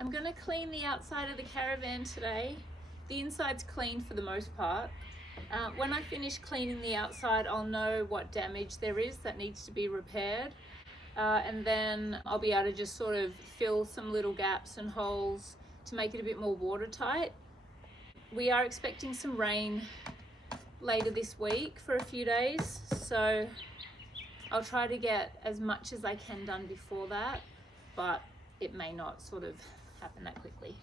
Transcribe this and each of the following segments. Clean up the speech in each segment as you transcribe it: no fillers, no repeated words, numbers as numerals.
I'm gonna clean the outside of the caravan today. The inside's clean for the most part. When I finish cleaning the outside, I'll know what damage there is that needs to be repaired. And then I'll be able to just sort of fill some little gaps and holes to make it a bit more watertight. We are expecting some rain later this week for a few days, so I'll try to get as much as I can done before that, but it may not sort of happen that quickly.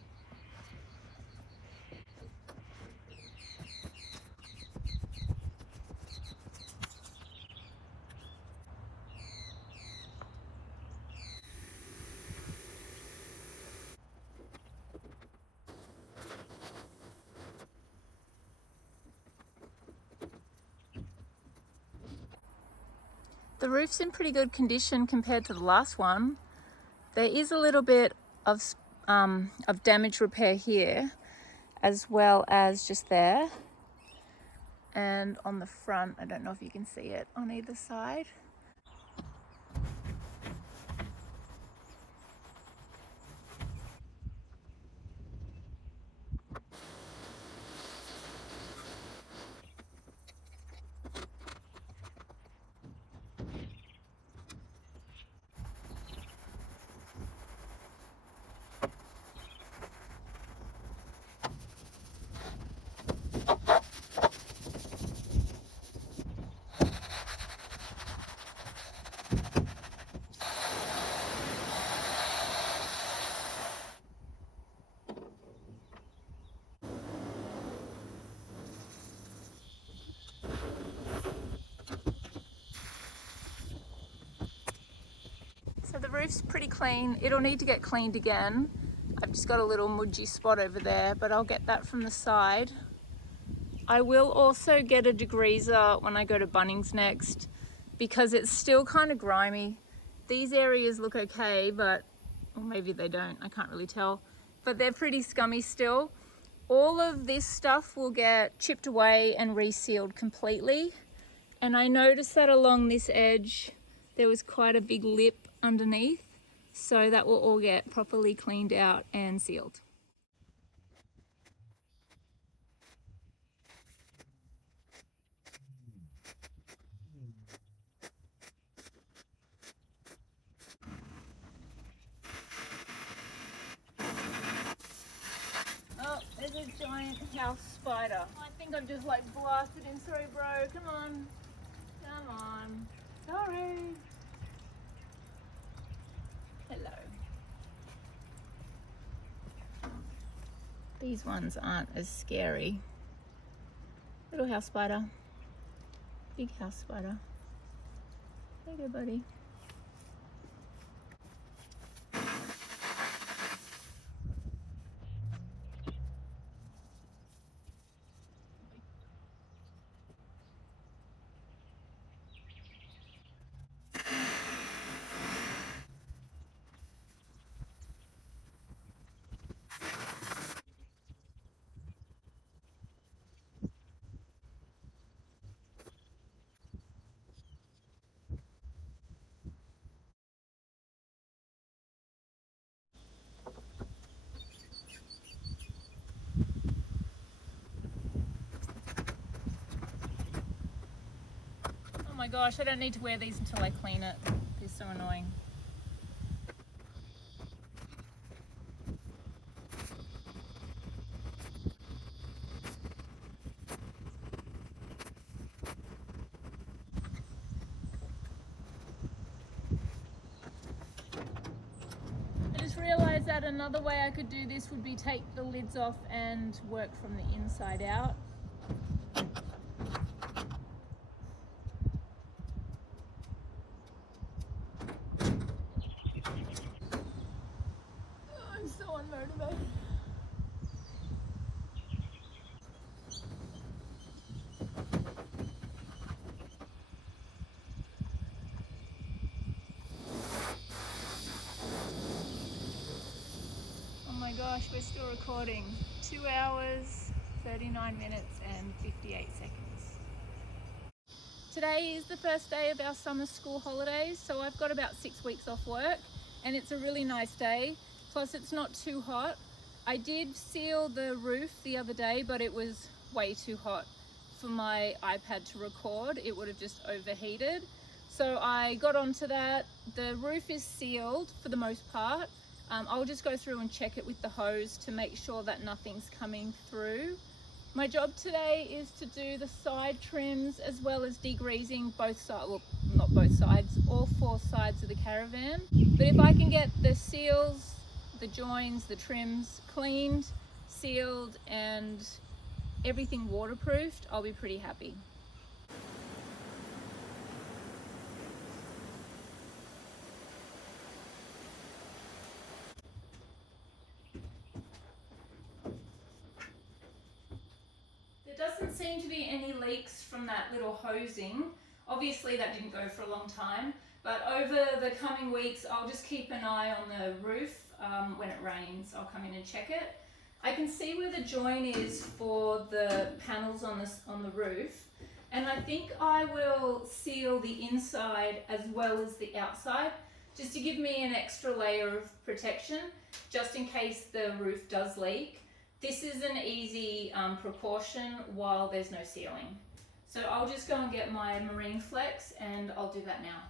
The roof's in pretty good condition compared to the last one. There is a little bit of damage repair here, as well as just there. And on the front, I don't know if you can see it on either side. So the roof's pretty clean. It'll need to get cleaned again. I've just got a little mudgy spot over there, but I'll get that from the side. I will also get a degreaser when I go to Bunnings next, because it's still kind of grimy. These areas look okay, but, or maybe they don't, I can't really tell, but they're pretty scummy still. All of this stuff will get chipped away and resealed completely. And I noticed that along this edge, there was quite a big lip underneath, so that will all get properly cleaned out and sealed. Oh, there's a giant house spider. I think I've just like blasted him. Sorry, bro. Come on. Come on. Sorry. Hello. These ones aren't as scary. Little house spider. Big house spider. There you go, buddy. Oh my gosh, I don't need to wear these until I clean it. They're so annoying. I just realised that another way I could do this would be take the lids off and work from the inside out. I'm so unmotivated. Oh my gosh, we're still recording. 2 hours, 39 minutes and 58 seconds. Today is the first day of our summer school holidays, so I've got about 6 weeks off work, and it's a really nice day. Plus it's not too hot. I did seal the roof the other day, but it was way too hot for my iPad to record. It would have just overheated. So I got onto that. The roof is sealed for the most part. I'll just go through and check it with the hose to make sure that nothing's coming through. My job today is to do the side trims as well as degreasing both sides, well, not both sides, all 4 sides of the caravan. But if I can get the seals, the joins, the trims cleaned, sealed, and everything waterproofed, I'll be pretty happy. There doesn't seem to be any leaks from that little hosing. Obviously that didn't go for a long time, but over the coming weeks I'll just keep an eye on the roof. When it rains I'll come in and check it. I can see where the join is for the panels on the roof, and I think I will seal the inside as well as the outside, just to give me an extra layer of protection just in case the roof does leak. This is an easy precaution while there's no sealing. So I'll just go and get my Marine Flex and I'll do that now.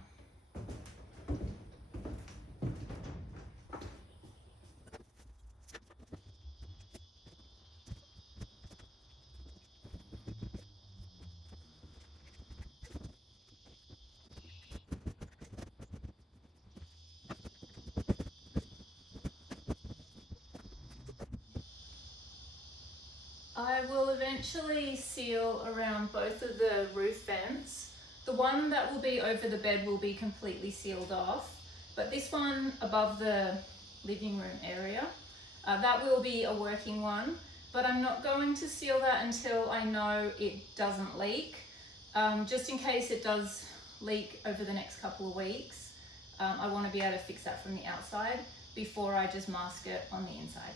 I will eventually seal around both of the roof vents. The one that will be over the bed will be completely sealed off, but this one above the living room area, that will be a working one, but I'm not going to seal that until I know it doesn't leak. Just in case it does leak over the next couple of weeks, I want to be able to fix that from the outside before I just mask it on the inside.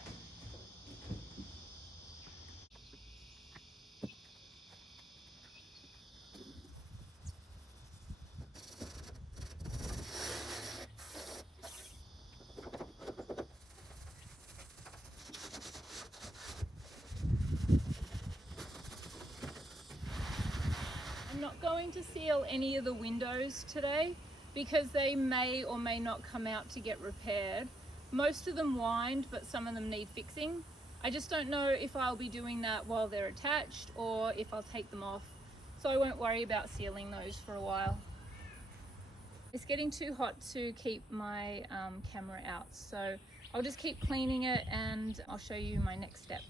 I'm not going to seal any of the windows today because they may or may not come out to get repaired. Most of them wind, but some of them need fixing. I just don't know if I'll be doing that while they're attached or if I'll take them off, so I won't worry about sealing those for a while. It's getting too hot to keep my camera out, so I'll just keep cleaning it and I'll show you my next step.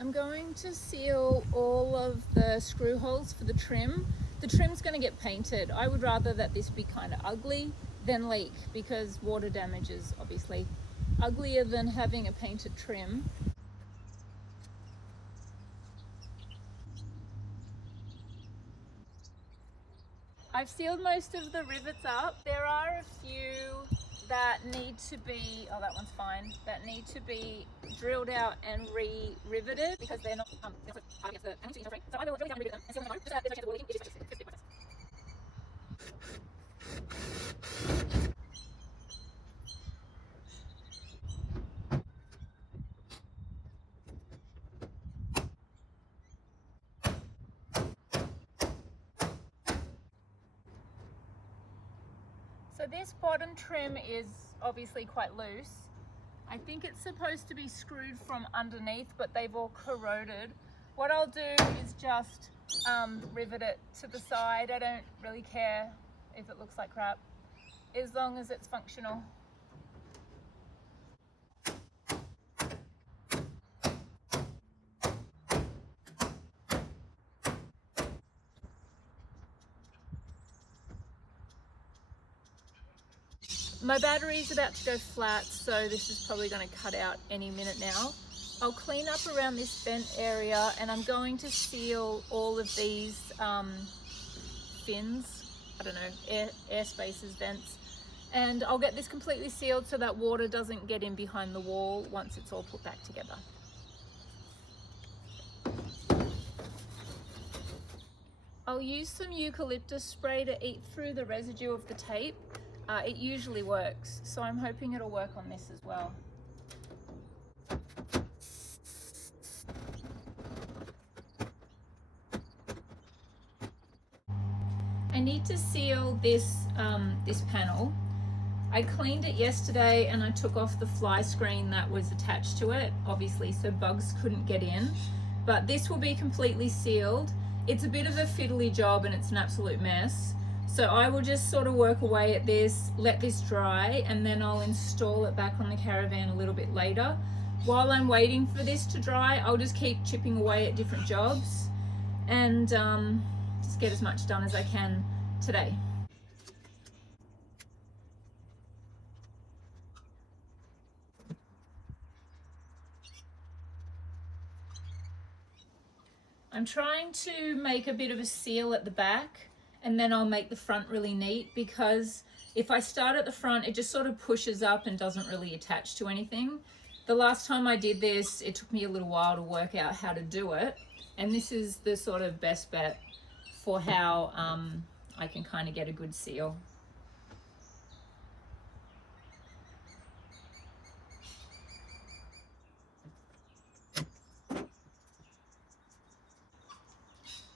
I'm going to seal all of the screw holes for the trim. The trim's going to get painted. I would rather that this be kind of ugly than leak, because water damage is obviously uglier than having a painted trim. I've sealed most of the rivets up. There are a few that need to be, oh, that one's fine, that need to be drilled out and re-riveted because they're not, so I will drill down and revivet them and seal them home, just so there's no chance of leaking. It is just a process. So this bottom trim is obviously quite loose. I think it's supposed to be screwed from underneath, but they've all corroded. What I'll do is just rivet it to the side. I don't really care if it looks like crap, as long as it's functional. My battery is about to go flat, so this is probably going to cut out any minute now. I'll clean up around this vent area, and I'm going to seal all of these fins, I don't know, air spaces, vents, And I'll get this completely sealed so that water doesn't get in behind the wall once it's all put back together. I'll use some eucalyptus spray to eat through the residue of the tape. It usually works, so I'm hoping it'll work on this as well. I need to seal this panel. I cleaned it yesterday and I took off the fly screen that was attached to it, obviously, so bugs couldn't get in. But this will be completely sealed. It's a bit of a fiddly job and it's an absolute mess. So I will just sort of work away at this, let this dry, and then I'll install it back on the caravan a little bit later. While I'm waiting for this to dry, I'll just keep chipping away at different jobs and just get as much done as I can today. I'm trying to make a bit of a seal at the back, and then I'll make the front really neat, because if I start at the front, it just sort of pushes up and doesn't really attach to anything. The last time I did this, it took me a little while to work out how to do it, and this is the sort of best bet for how I can kind of get a good seal.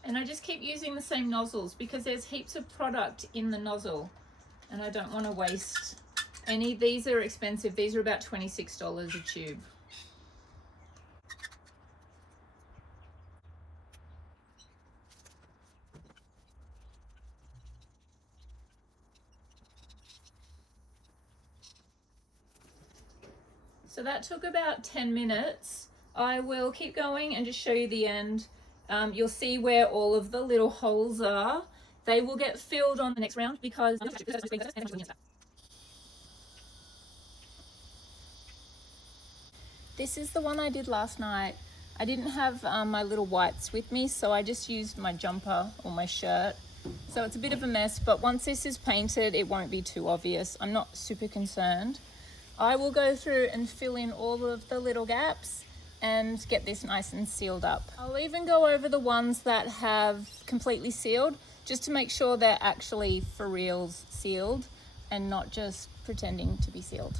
And I just keep using the same nozzles because there's heaps of product in the nozzle and I don't want to waste any. These are expensive. These are about $26 a tube. So that took about 10 minutes. I will keep going and just show you the end. You'll see where all of the little holes are. They will get filled on the next round because this is the one I did last night. I didn't have my little whites with me, so I just used my jumper or my shirt. So it's a bit of a mess, but once this is painted, it won't be too obvious. I'm not super concerned. I will go through and fill in all of the little gaps and get this nice and sealed up. I'll even go over the ones that have completely sealed, just to make sure they're actually for reals sealed and not just pretending to be sealed.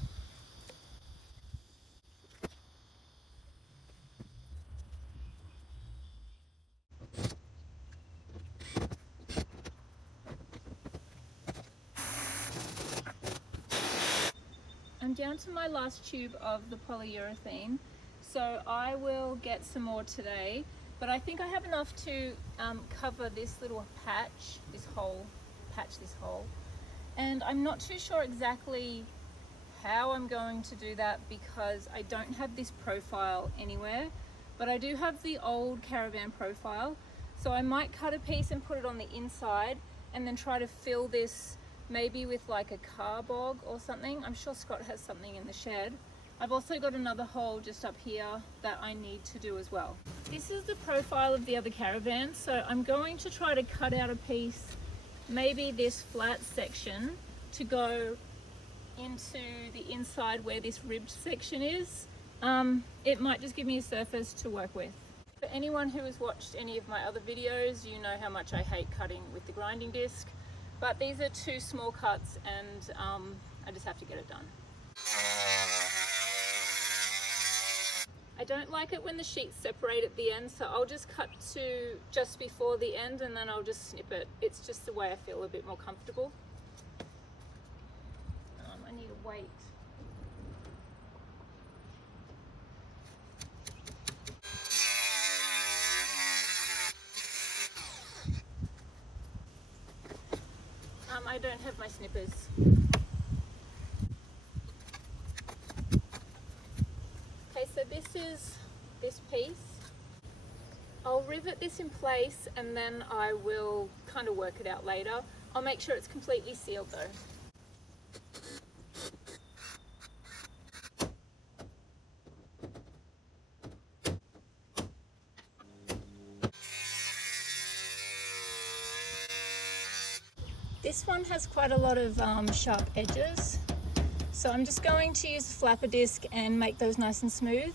I'm down to my last tube of the polyurethane, so I will get some more today, but I think I have enough to cover this little patch, this hole, and I'm not too sure exactly how I'm going to do that because I don't have this profile anywhere, but I do have the old caravan profile, so I might cut a piece and put it on the inside and then try to fill this maybe with like a car bog or something. I'm sure Scott has something in the shed. I've also got another hole just up here that I need to do as well. This is the profile of the other caravan, so I'm going to try to cut out a piece, maybe this flat section, to go into the inside where this ribbed section is. It might just give me a surface to work with. For anyone who has watched any of my other videos, you know how much I hate cutting with the grinding disc. But these are two small cuts and I just have to get it done. I don't like it when the sheets separate at the end, so I'll just cut to just before the end and then I'll just snip it. It's just the way I feel a bit more comfortable. I need a weight. I don't have my snippers. Okay, so this is this piece. I'll rivet this in place and then I will kind of work it out later. I'll make sure it's completely sealed though. This one has quite a lot of sharp edges, so I'm just going to use a flapper disc and make those nice and smooth.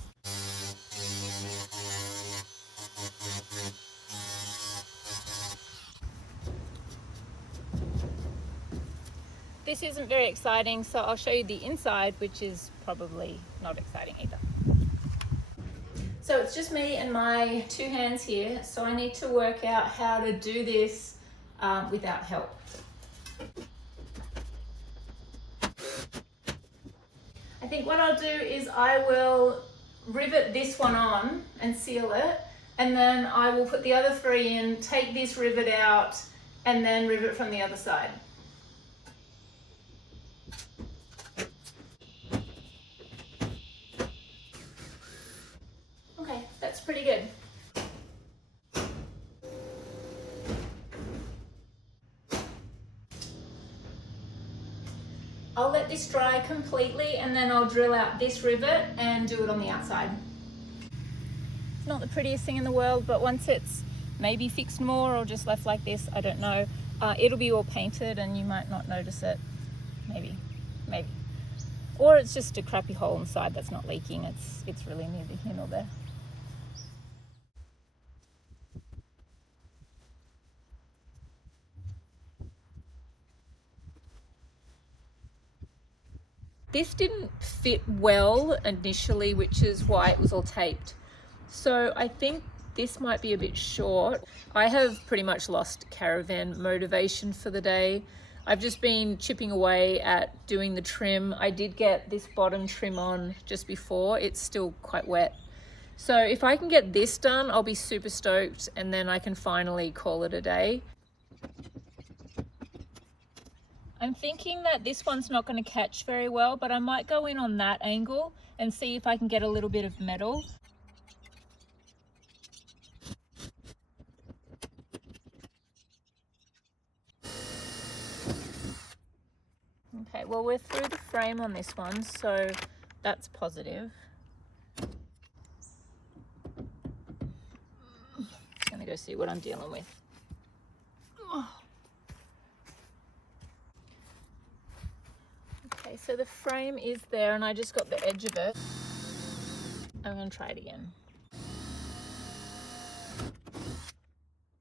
This isn't very exciting, so I'll show you the inside, which is probably not exciting either. So it's just me and my two hands here, so I need to work out how to do this without help. I think what I'll do is I will rivet this one on and seal it, and then I will put the other three in, take this rivet out, and then rivet from the other side. Okay, that's pretty good. I'll let this dry completely and then I'll drill out this rivet and do it on the outside. It's not the prettiest thing in the world, but once it's maybe fixed more or just left like this, I don't know, it'll be all painted and you might not notice it. Maybe. Or it's just a crappy hole inside that's not leaking. It's really neither here nor there. This didn't fit well initially, which is why it was all taped. So I think this might be a bit short. I have pretty much lost caravan motivation for the day. I've just been chipping away at doing the trim. I did get this bottom trim on just before. It's still quite wet. So if I can get this done, I'll be super stoked, and then I can finally call it a day. I'm thinking that this one's not going to catch very well, but I might go in on that angle and see if I can get a little bit of metal. Okay, well, we're through the frame on this one, so that's positive. Just going to go see what I'm dealing with. Okay, so the frame is there and I just got the edge of it. I'm going to try it again.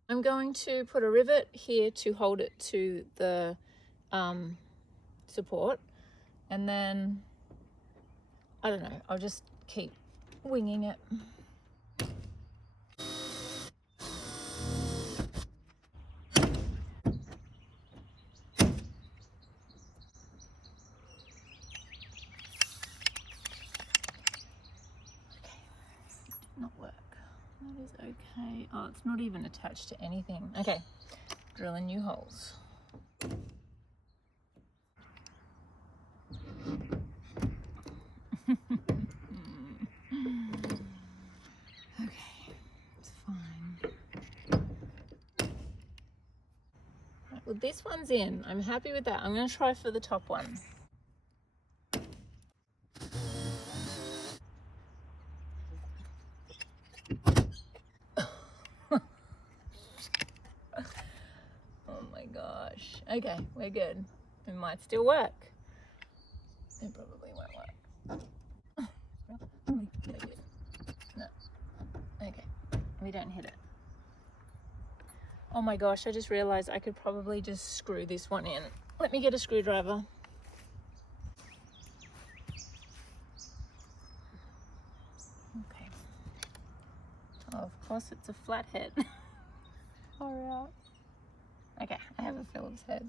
I'm going to put a rivet here to hold it to the support, and then I don't know, I'll just keep winging it. Not work. That is okay. Oh, it's not even attached to anything. Okay, drilling new holes. Okay, it's fine. Right, well, this one's in. I'm happy with that. I'm going to try for the top one. Okay, we're good. It might still work. It probably won't work. No. Okay, we don't hit it. Oh my gosh, I just realized I could probably just screw this one in. Let me get a screwdriver. Okay. Oh, of course it's a flathead. All right. Okay, I have a Phillips head.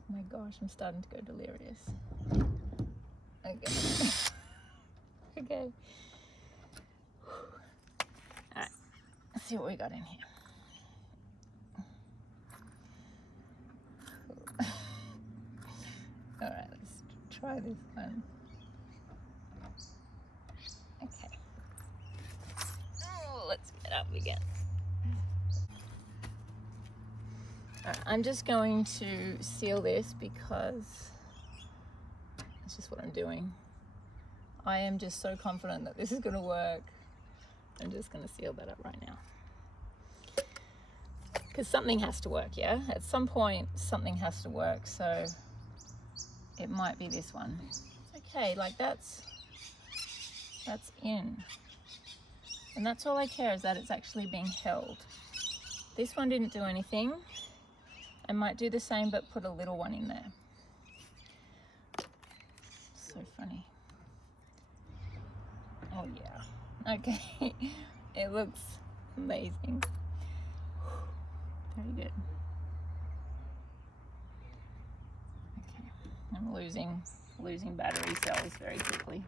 Oh my gosh, I'm starting to go delirious. Okay. Okay. Alright, let's see what we got in here. Alright, let's try this one. Okay. Oh, let's get up again. I'm just going to seal this because it's just what I'm doing. I am just so confident that this is going to work. I'm just going to seal that up right now. because something has to work, yeah? At some point, something has to work, so it might be this one. Okay, like that's in. And that's all I care, is that it's actually being held. This one didn't do anything. I might do the same, but put a little one in there. So funny. Oh yeah, okay. It looks amazing. Very good. Okay, I'm losing battery cells very quickly.